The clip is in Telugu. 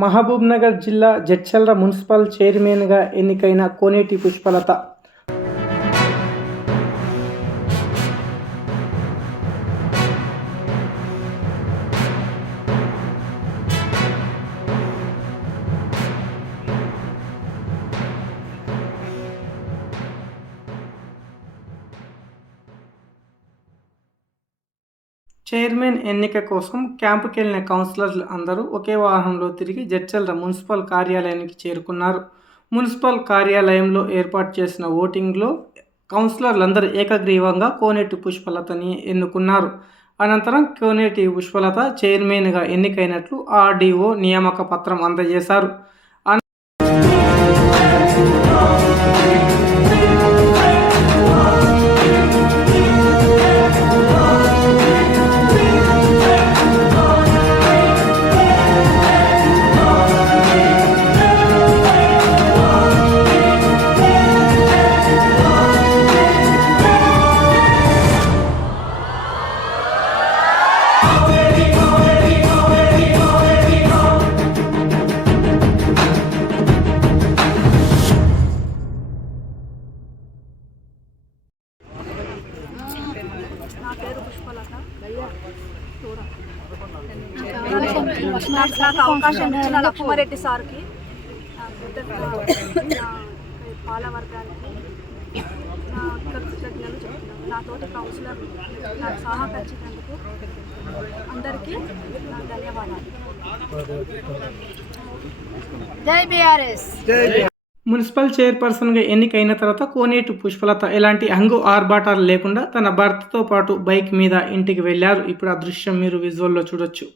మహబూబ్నగర్ జిల్లా జడ్చర్ల మున్సిపల్ చైర్మన్గా ఎన్నికైన కోనేటి పుష్పలత. చైర్మన్ ఎన్నిక కోసం క్యాంపుకెళ్లిన కౌన్సిలర్లు అందరూ ఒకే వాహనంలో తిరిగి జడ్చర్ల మున్సిపల్ కార్యాలయానికి చేరుకున్నారు. మున్సిపల్ కార్యాలయంలో ఏర్పాటు చేసిన ఓటింగ్లో కౌన్సిలర్లందరూ ఏకగ్రీవంగా కోనేటి పుష్పలతని ఎన్నుకున్నారు. అనంతరం కోనేటి పుష్పలత చైర్మన్గా ఎన్నికైనట్లు ఆర్డీఓ నియామక పత్రం అందజేశారు. నా పేరు పుష్పలత. నాకు అవకాశం ఇచ్చిన లక్ష్మారెడ్డి సార్కి, నా పాలవర్గానికి నా కృతజ్ఞతలు చెప్తున్నాను. నాతోటి కౌన్సిలర్ నాకు సహకరించినందుకు అందరికీ నా ధన్యవాదాలు. జై బీఆర్ఎస్. మున్సిపల్ చైర్పర్సన్గా ఎన్నికైన తర్వాత కోనేటి పుష్పలత ఎలాంటి హంగు ఆర్భాటాలు లేకుండా తన భర్తతో పాటు బైక్ మీద ఇంటికి వెళ్లారు. ఇప్పుడు ఆ దృశ్యం మీరు విజువల్లో చూడొచ్చు.